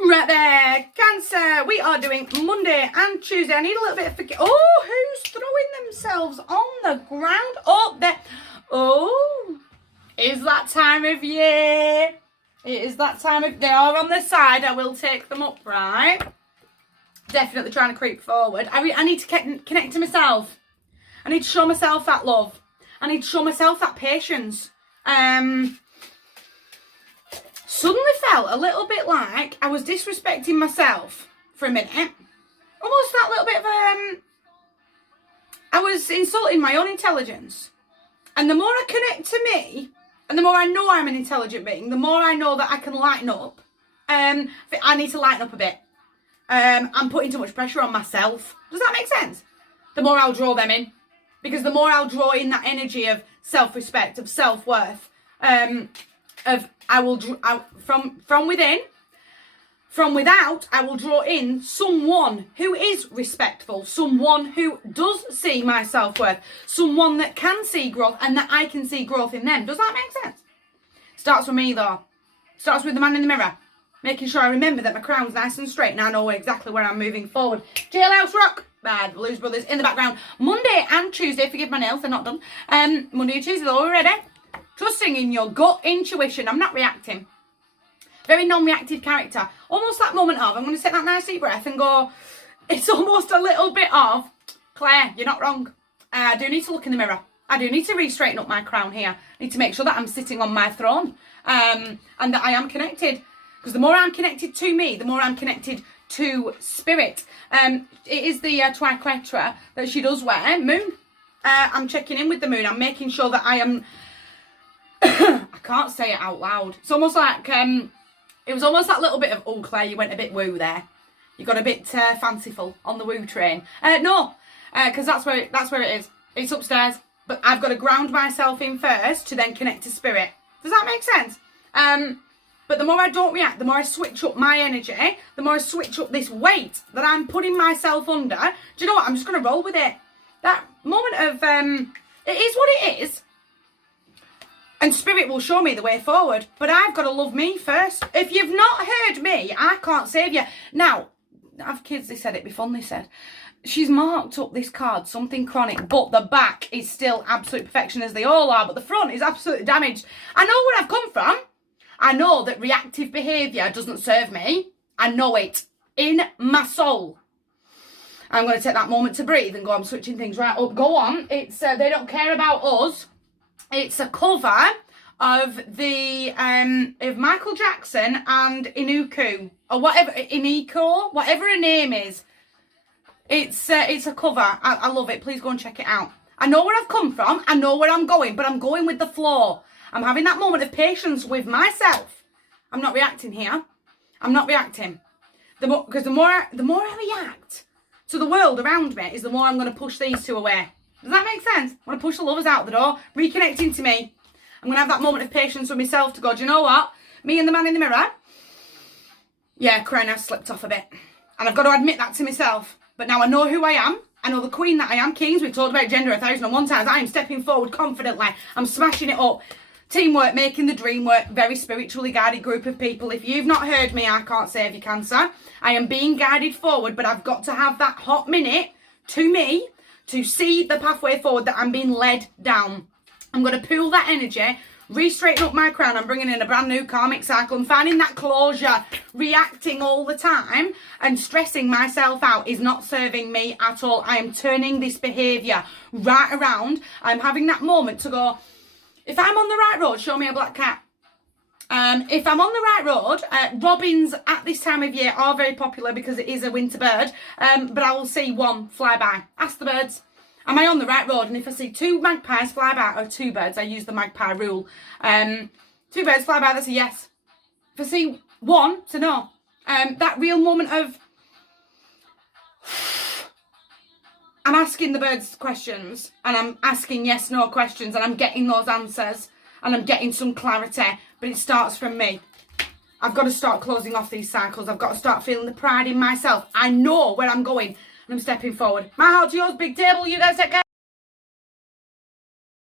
Right there, Cancer, we are doing Monday and Tuesday. I need a little bit of forgive. Oh, who's throwing themselves on the ground? Oh, there. Oh, is that time of year. It is that time of, they are on the side. I will take them up, right? Definitely trying to creep forward. I need to connect to myself. I need to show myself that love. I need to show myself that patience. Suddenly felt a little bit like I was disrespecting myself for a minute. Almost that little bit of I was insulting my own intelligence. And the more I connect to me, and the more I know I'm an intelligent being, the more I know that I can lighten up. I need to lighten up a bit. I'm putting too much pressure on myself. Does that make sense? The more I'll draw them in. Because the more I'll draw in that energy of self-respect, of self-worth, from within, from without, I will draw in someone who is respectful, someone who does see my self-worth, someone that can see growth and that I can see growth in them. Does that make sense? Starts with me though. Starts with the man in the mirror. Making sure I remember that my crown's nice and straight and I know exactly where I'm moving forward. Jailhouse Rock. Bad Blues Brothers in the background. Monday and Tuesday. Forgive my nails, they're not done. Monday and Tuesday, though, we're ready. Trusting in your gut intuition. I'm not reacting. Very non-reactive character. Almost that moment of, I'm going to take that nice deep breath and go, it's almost a little bit of, Claire, you're not wrong. I do need to look in the mirror. I do need to re-straighten up my crown here. I need to make sure that I'm sitting on my throne. And that I am connected. Because the more I'm connected to me, the more I'm connected to spirit. It is the triquetra that she does wear. Moon. I'm checking in with the moon. I'm making sure that I am... I can't say it out loud. It's almost like... it was almost that little bit of, oh, Claire, you went a bit woo there. You got a bit fanciful on the woo train. No, because that's where it is. It's upstairs. But I've got to ground myself in first to then connect to spirit. Does that make sense? But the more I don't react, the more I switch up my energy, the more I switch up this weight that I'm putting myself under. Do you know what? I'm just going to roll with it. That moment of, it is what it is. And spirit will show me the way forward. But I've got to love me first. If you've not heard me, I can't save you. Now, I have kids, they said it before, they said, she's marked up this card, something chronic, but the back is still absolute perfection as they all are, but the front is absolutely damaged. I know where I've come from. I know that reactive behaviour doesn't serve me. I know it in my soul. I'm going to take that moment to breathe and go, I'm switching things right up. Go on. It's They Don't Care About Us. It's a cover of the of Michael Jackson and Inuku or whatever, Iniko, whatever her name is. It's a cover. I love it. Please go and check it out. I know where I've come from. I know where I'm going, but I'm going with the flow. I'm having that moment of patience with myself. I'm not reacting here. I'm not reacting. Because the more I react to the world around me, is the more I'm going to push these two away. Does that make sense? I'm going to push the lovers out the door, reconnecting to me. I'm going to have that moment of patience with myself to go, do you know what? Me and the man in the mirror. Yeah, crown has slipped off a bit. And I've got to admit that to myself. But now I know who I am. I know the queen that I am. Kings, we've talked about gender 1,001 times. I am stepping forward confidently. I'm smashing it up. Teamwork, making the dream work, very spiritually guided group of people. If you've not heard me, I can't save you, Cancer. I am being guided forward, but I've got to have that hot minute to me to see the pathway forward that I'm being led down. I'm going to pool that energy, re-straighten up my crown. I'm bringing in a brand new karmic cycle. I'm finding that closure. Reacting all the time and stressing myself out is not serving me at all. I am turning this behaviour right around. I'm having that moment to go... If I'm on the right road, show me a black cat. If I'm on the right road, robins at this time of year are very popular because it is a winter bird. But I will see one fly by. Ask the birds, am I on the right road? And if I see two magpies fly by, or two birds, I use the magpie rule. Two birds fly by, that's a yes. If I see one, it's a no. That real moment of... I'm asking the birds questions and I'm asking yes, no questions and I'm getting those answers and I'm getting some clarity, but it starts from me. I've got to start closing off these cycles. I've got to start feeling the pride in myself. I know where I'm going and I'm stepping forward. My heart to yours, big table. You guys take care.